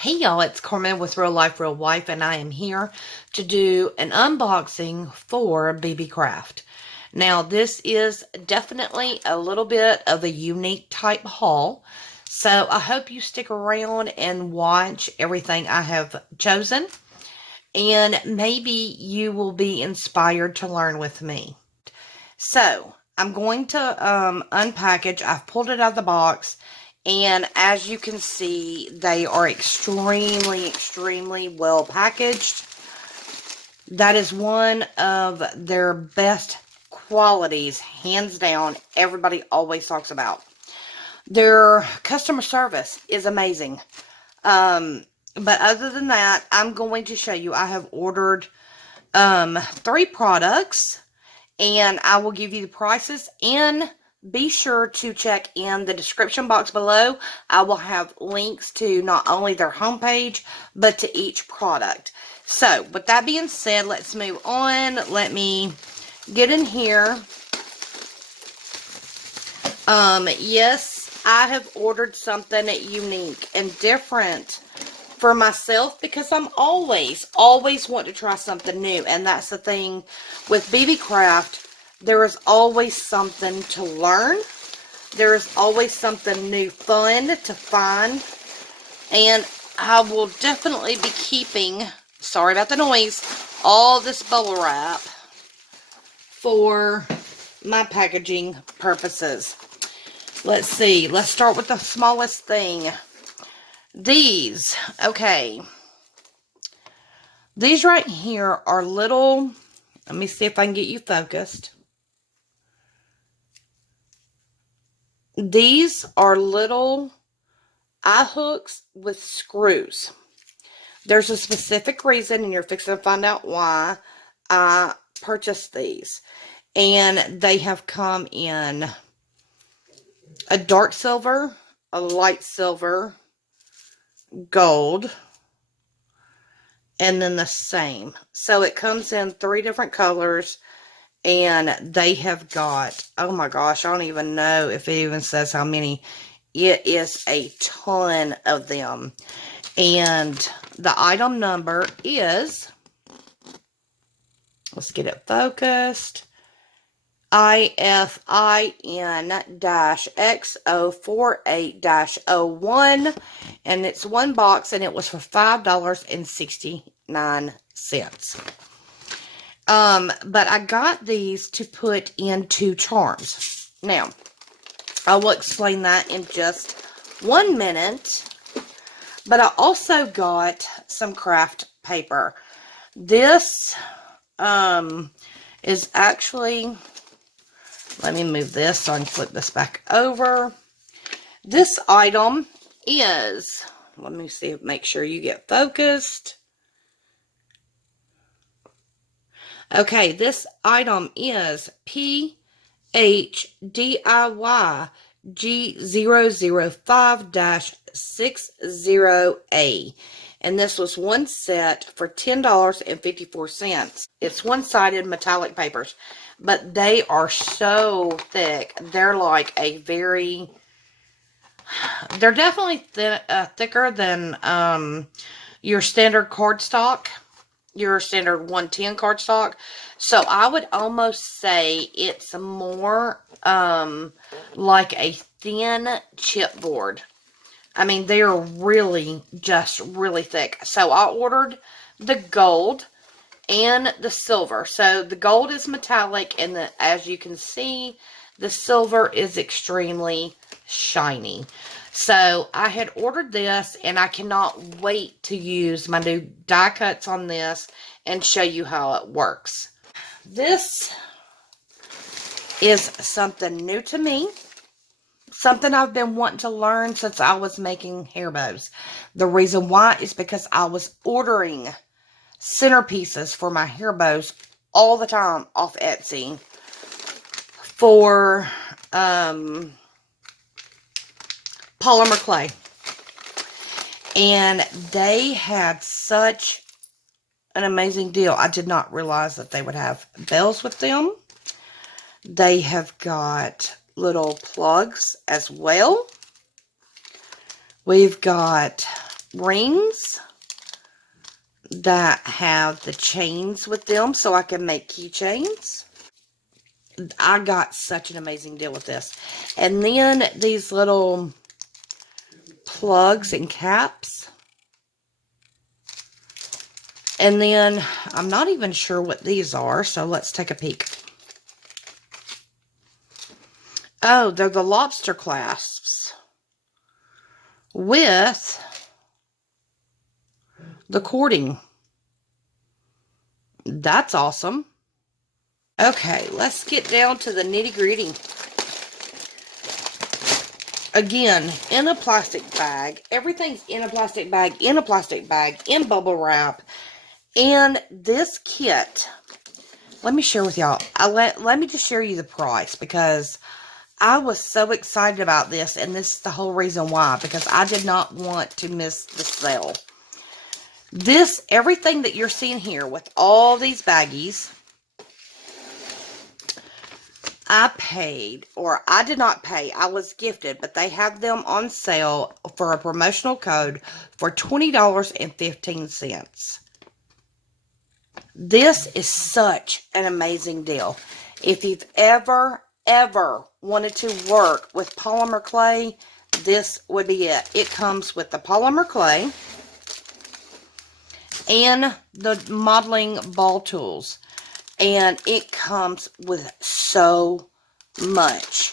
Hey y'all, it's Carmen with Real Life Real Wife, and I am here to do an unboxing for Beebeecraft. Now, this is definitely a little bit of a unique type haul, so I hope you stick around and watch everything I have chosen, and maybe you will be inspired to learn with me. So, I'm going to unpackage. I've pulled it out of the box. And as you can see, they are extremely well packaged. That is one of their best qualities, hands down. Everybody always talks about. Their customer service is amazing. But other than that, I'm going to show you. I have ordered 3 products, and I will give you the prices, and be sure to check in the description box below. I will have links to not only their homepage, but to each product. So, with that being said, let's move on. Let me get in here. Yes, I have ordered something unique and different for myself, because I'm always want to try something new. And that's the thing with Beebeecraft. There is always something to learn. There is always something new, fun to find. And I will definitely be keeping, sorry about the noise, all this bubble wrap for my packaging purposes. Let's see. Let's start with the smallest thing. These, okay. These right here are little, let me see if I can get you focused. These are little eye hooks with screws. There's a specific reason, and you're fixing to find out why I purchased these. And they have come in a dark silver, a light silver, gold, and then the same. So it comes in 3 different colors, and they have got, oh my gosh, I don't even know if it even says how many. It is a ton of them. And the item number is, let's get it focused, IFIN-X048-01, and it's 1 box, and it was for $5.69. But I got these to put into charms. Now, I will explain that in just 1 minute. But I also got some craft paper. This is actually, let me move this so I can flip this back over. This item is, let me see, make sure you get focused. Okay, this item is PHDIY G005-60A. And this was 1 set for $10.54. It's one-sided metallic papers, but they are so thick. They're like a very, they're definitely thicker than your standard cardstock, your standard 110 cardstock. So I would almost say it's more like a thin chipboard. I mean, they are really, just really thick. So I ordered the gold and the silver. So the gold is metallic, and as you can see, the silver is extremely shiny. So I had ordered this, and I cannot wait to use my new die cuts on this and show you how it works. This is something new to me. Something I've been wanting to learn since I was making hair bows. The reason why is because I was ordering centerpieces for my hair bows all the time off Etsy for polymer clay. And they had such an amazing deal. I did not realize that they would have bells with them. They have got little plugs as well. We've got rings that have the chains with them so I can make keychains. I got such an amazing deal with this. And then these little plugs and caps. And then I'm not even sure what these are, so let's take a peek. Oh, they're the lobster clasps with the cording. That's awesome. Okay, let's get down to the nitty-gritty. Again, in a plastic bag. Everything's in a plastic bag, in bubble wrap. And this kit, let me share with y'all. Let me just share you the price, because I was so excited about this, and this is the whole reason why, because I did not want to miss the sale. This, everything that you're seeing here with all these baggies, I paid, or I did not pay, I was gifted, but they have them on sale for a promotional code for $20.15. This is such an amazing deal. If you've ever wanted to work with polymer clay, this would be it. It comes with the polymer clay and the modeling ball tools. And it comes with so much.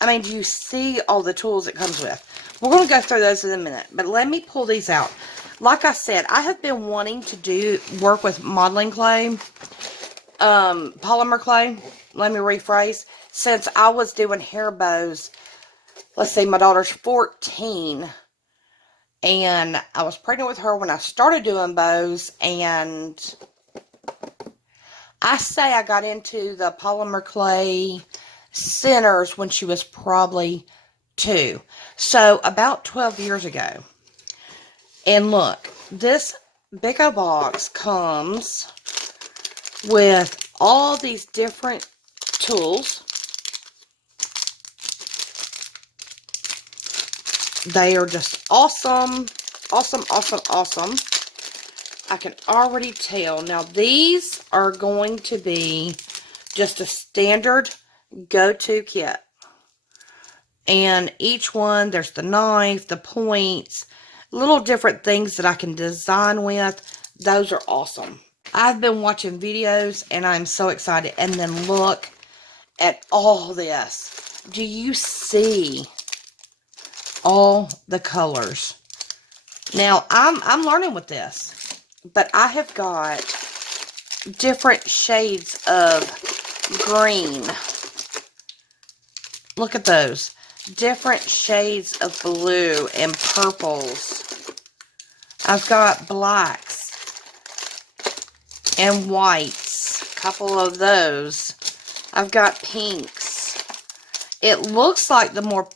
I mean, do you see all the tools it comes with? We're going to go through those in a minute. But let me pull these out. Like I said, I have been wanting to work with modeling clay. Polymer clay. Let me rephrase. Since I was doing hair bows. Let's see, my daughter's 14. And I was pregnant with her when I started doing bows. And I say I got into the polymer clay centers when she was probably 2. So, about 12 years ago. And look, this big old box comes with all these different tools. They are just awesome. Awesome, awesome, awesome. I can already tell. Now, these are going to be just a standard go-to kit. And each one, there's the knife, the points, little different things that I can design with. Those are awesome. I've been watching videos, and I'm so excited. And then look at all this. Do you see all the colors? Now, I'm learning with this. But I have got different shades of green. Look at those. Different shades of blue and purples. I've got blacks and whites. A couple of those. I've got pinks. It looks like the more...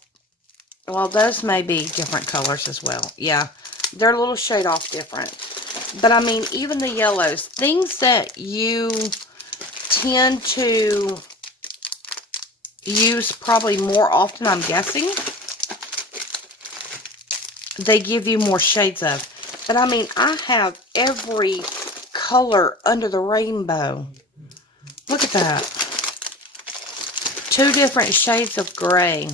Well, those may be different colors as well. Yeah, they're a little shade off different. But, I mean, even the yellows, things that you tend to use probably more often, I'm guessing, they give you more shades of. But, I mean, I have every color under the rainbow. Look at that. 2 different shades of gray.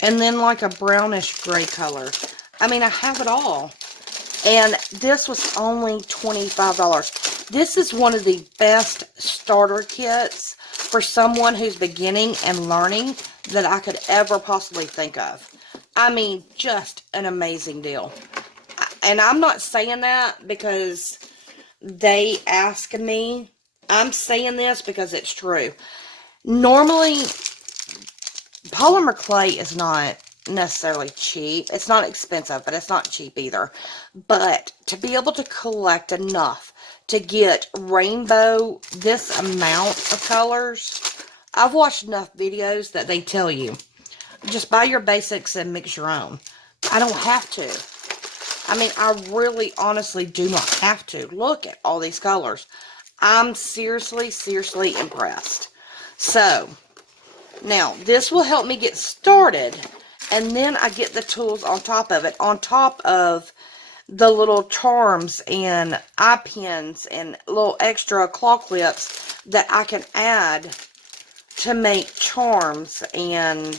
And then like a brownish gray color. I mean, I have it all. And this was only $25. This is one of the best starter kits for someone who's beginning and learning that I could ever possibly think of. I mean, just an amazing deal. And I'm not saying that because they ask me. I'm saying this because it's true. Normally, polymer clay is not necessarily cheap. It's not expensive, but it's not cheap either. But to be able to collect enough to get rainbow, this amount of colors, I've watched enough videos that they tell you, just buy your basics and mix your own. I don't have to. I mean, I really, honestly do not have to. Look at all these colors. I'm seriously, seriously impressed. So, Now, this will help me get started, and then I get the tools on top of it, on top of the little charms and eye pins and little extra claw clips that I can add to make charms and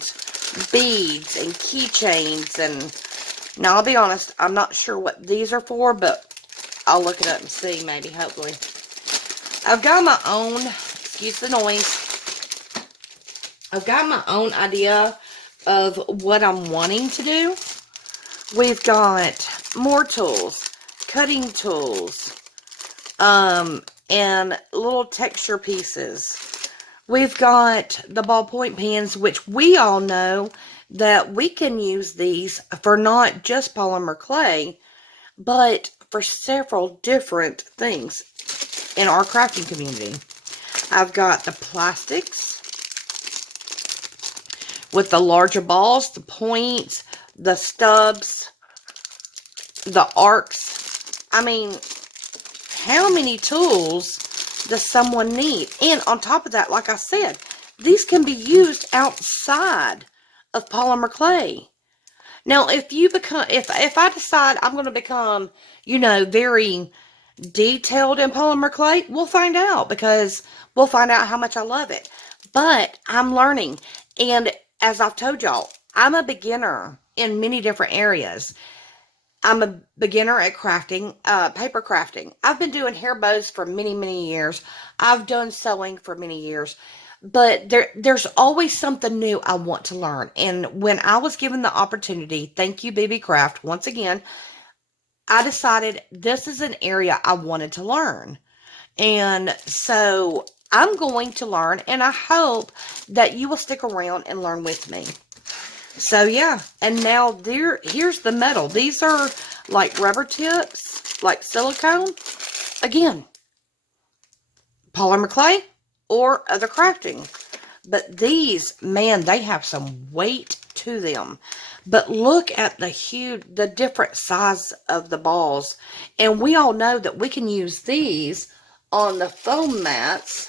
beads and keychains. And now, I'll be honest, I'm not sure what these are for, but I'll look it up and see, maybe, hopefully. I've got my own, excuse the noise, I've got my own idea of what I'm wanting to do. We've got more tools, cutting tools, and little texture pieces. We've got the ballpoint pens, which we all know that we can use these for not just polymer clay, but for several different things in our crafting community. I've got the plastics with the larger balls, the points, the stubs, the arcs. I mean, how many tools does someone need? And on top of that, like I said, these can be used outside of polymer clay. Now, if I decide I'm going to become, very detailed in polymer clay, we'll find out, because we'll find out how much I love it. But I'm learning. And as I've told y'all, I'm a beginner in many different areas. I'm a beginner at crafting, paper crafting. I've been doing hair bows for many, many years. I've done sewing for many years. But there's always something new I want to learn. And when I was given the opportunity, thank you, Beebeecraft, once again, I decided this is an area I wanted to learn. And so I'm going to learn, and I hope that you will stick around and learn with me. So yeah, and now here's the metal. These are like rubber tips, like silicone. Again, polymer clay or other crafting. But these, man, they have some weight to them. But look at the different size of the balls. And we all know that we can use these on the foam mats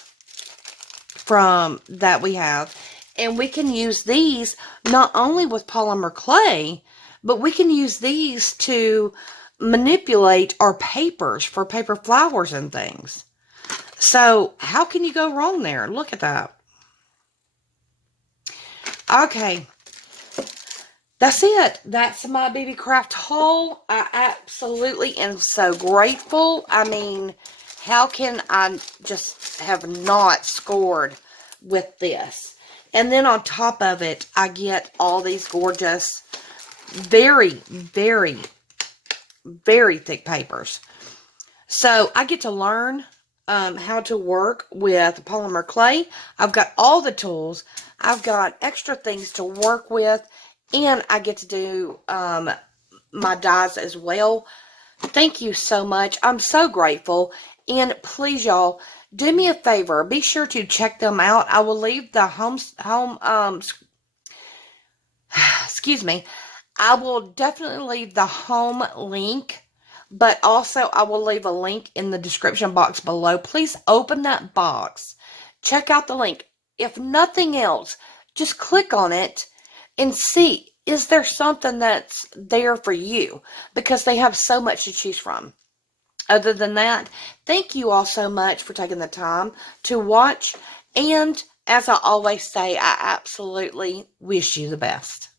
that we have. And we can use these not only with polymer clay, but we can use these to manipulate our papers for paper flowers and things. So how can you go wrong there? Look at that. Okay, that's it. That's my Beebeecraft haul. I absolutely am so grateful. I mean, how can I just have not scored with this? And then on top of it, I get all these gorgeous, very, very, very thick papers. So I get to learn how to work with polymer clay. I've got all the tools. I've got extra things to work with, and I get to do my dies as well. Thank you so much. I'm so grateful. And please, y'all, do me a favor. Be sure to check them out. I will leave the excuse me. I will definitely leave the home link, but also I will leave a link in the description box below. Please open that box. Check out the link. If nothing else, just click on it and see, is there something that's there for you? Because they have so much to choose from. Other than that, thank you all so much for taking the time to watch. And as I always say, I absolutely wish you the best.